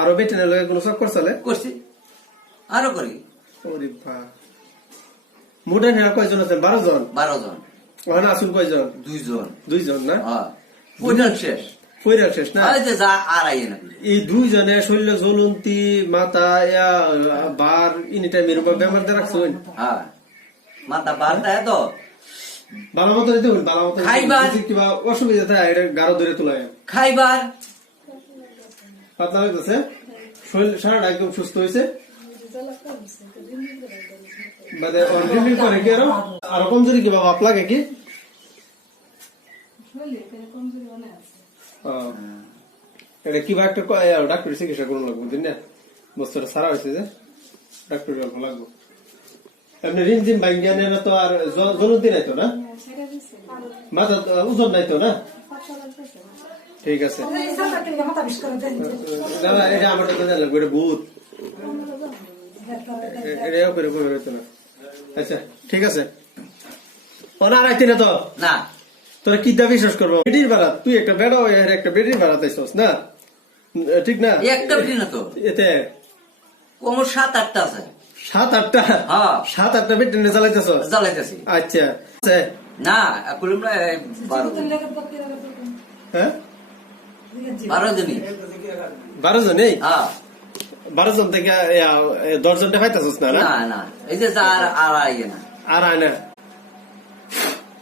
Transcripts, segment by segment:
আরো বেটেনের লগে কোনো চক্কর চলে? করছি, আরো করি। ওরে বা, মোটা নেড়া কয়জন আছেন? 12 জন। 12 জন। ওখানে আসুন কয়জন? 2 জন। 2 জন না? পয়টাল শেষ। পয়টাল শেষ না? যা আর আইয়ে না। এই 2 জনে শরীরে জ্বলন্তি মাথা বার ইনি টাইম এরকম বেমার দিয়ে রাখছেন। হ্যাঁ, মাথা বার দেয় তো ভালো মতো দেখুন, ভালো মতো খাইবার কিবা অসুবিধা থাকে এটা গাঢ় ধরে তোলায়। খাইবার পাতলা লাগতেছে, শরীর সারাটা একদম সুস্থ হয়েছে। মানে অর্ডিনারি করে কি আরো কমজোরি কি বাবা আপনাকে কি? এটা কিবা একটা ডাক্তার চিকিৎসা করুন লাগবো দিন না, বস্তুটা সারা হয়েছে যে ডাক্তার ভালো লাগবো। এমনি রিমঝিম ভাঙ্গিয়া নেয় না তো, আর জলদি নাই তো না, মাথা ওজন নাই তো না? ঠিক আছে, এটা আমার লাগবে, এটা ভূত, এটাও করে করে হইতো না। আচ্ছা ঠিক আছে, আর আইতি না তো না, তোরা কি দা বিশ্বাস করবো? বেটির বারাত, তুই একটা বেড়া একটা বেটির বারাত আইসস না, ঠিক না? একটা বেটি না তো, এতে কোমর 7-8টা আছে। 7-8টা? হ্যাঁ, 7-8টা বেটি নিয়ে জ্বালাইতেছ? জ্বালাইতেছি। আচ্ছা না, এখন আমরা 12 জন। হ্যাঁ, 12 জনই। 12 জনেই? হ্যাঁ, 12 জন থেকে 10 জনটা পাইতেছস না? না না, এই যে আর আইয়ে না, আর আয় না।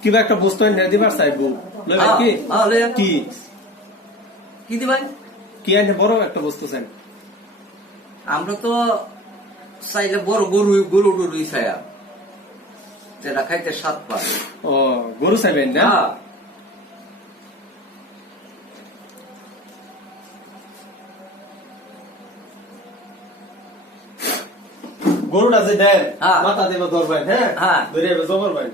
কিবা একটা বস্তু এনে দিবার চাইবো কি? কি কি দিবেন? কি এনে বড় একটা বস্তু চাই? আমরা তো চাইলে বড় গরু টরুই চাই, যেটা খাইতে 7 পায়। ও, গরু চাইবেন না? গরুটা যে দেন মাথা দেব ধরবেন, হ্যাঁ ধরে জবর ভাই।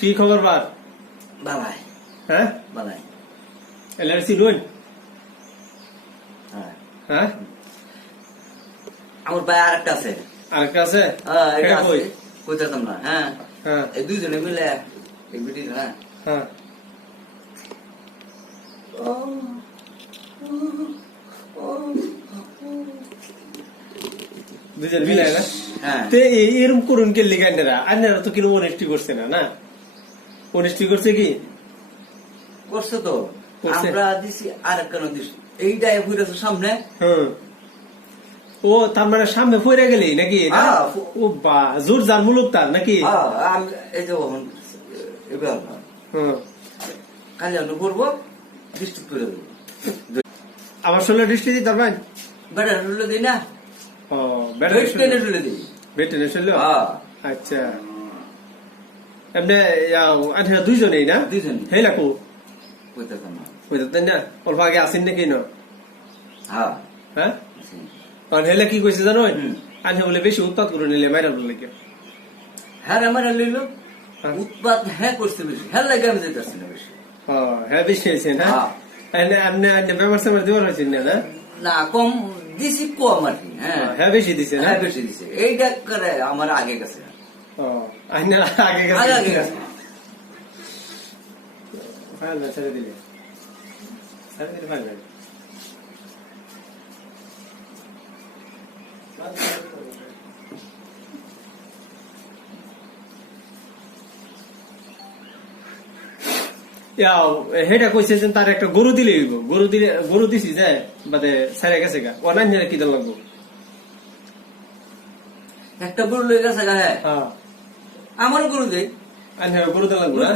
কি খবর বার? বালাই। হ্যাঁ বালাই। LRC loan? হ্যাঁ, আমার ভাই আরেকটা আছে। আরেকটা আছে? এটা কই কইতাম না। হ্যাঁ হ্যাঁ, এই দুইজনে মিলে এই বিটি। হ্যাঁ হ্যাঁ, দুজন মিলে না? হ্যাঁ, এরকম করুন কে লিখে আন্নারা তো কিরকম অনেষ্টি করছে না? না অনেষ্টি করছে কি? করছে তো, আমরা দিছি আর কেন দিছি এইটাই ফুইরাছে সামনে। ও তার মানে সামনে ফুইরা গেলি নাকি? ও বা, জোর যার মুলুক তার নাকি? এই যে এবার কালি আমরা করবো, ডিস্ট্রিক্ট করে দেবো। আমার 16 ডিস্ট্রিক্ট দিই তার ভাই? বেটা শুনলে দিই না। ও, বেটা শুনলে দিই। বেটেনে শুনলো? আচ্ছা, এমনি দুইজনেই না? দুইজন। হেই লাকো কইতাম না, কইতাম না, অল্প আগে আসেন নাকি? হ্যাঁ হ্যাঁ, কারণ হেলে কি কইছে জানো? আনহে বলে বেশি উৎপাত করে নিলে মাইরা লাগে। হ্যাঁ মাইরা লইল, উৎপাত হ্যাঁ করছে বেশি, হ্যাঁ লাগে আমি যেতেছি না বেশি। হ্যাঁ বেশি হয়েছে না? আপনি ব্যবহার স্যাপার দেওয়ার হয়েছেন না? না, কম দিছি, কম আর কি। হ্যাঁ বেশি দিছে না? হ্যাঁ বেশি দিছে, এইটা করে আমার আগে গেছে। আগে গেছে। ফাইল না ছেড়ে দিলে ফাইল না। হেটা কইছে যে তার একটা গরু দিলে গরু দিছি যে বাদে সারা গেছে গা, অনান্য কি দাম লাগবো? একটা গরু লয়ে গেছে গা। হ্যাঁ, আমার গরু দেই, গরু দাম লাগবো না?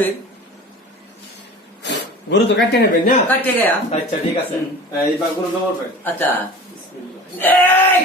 গরু তো কাটতে নেবেন না? কাটে গেয়া আচ্ছা ঠিক আছে হুম। এইবার গরু জবর করেন। আচ্ছা বিসমিল্লাহ। এই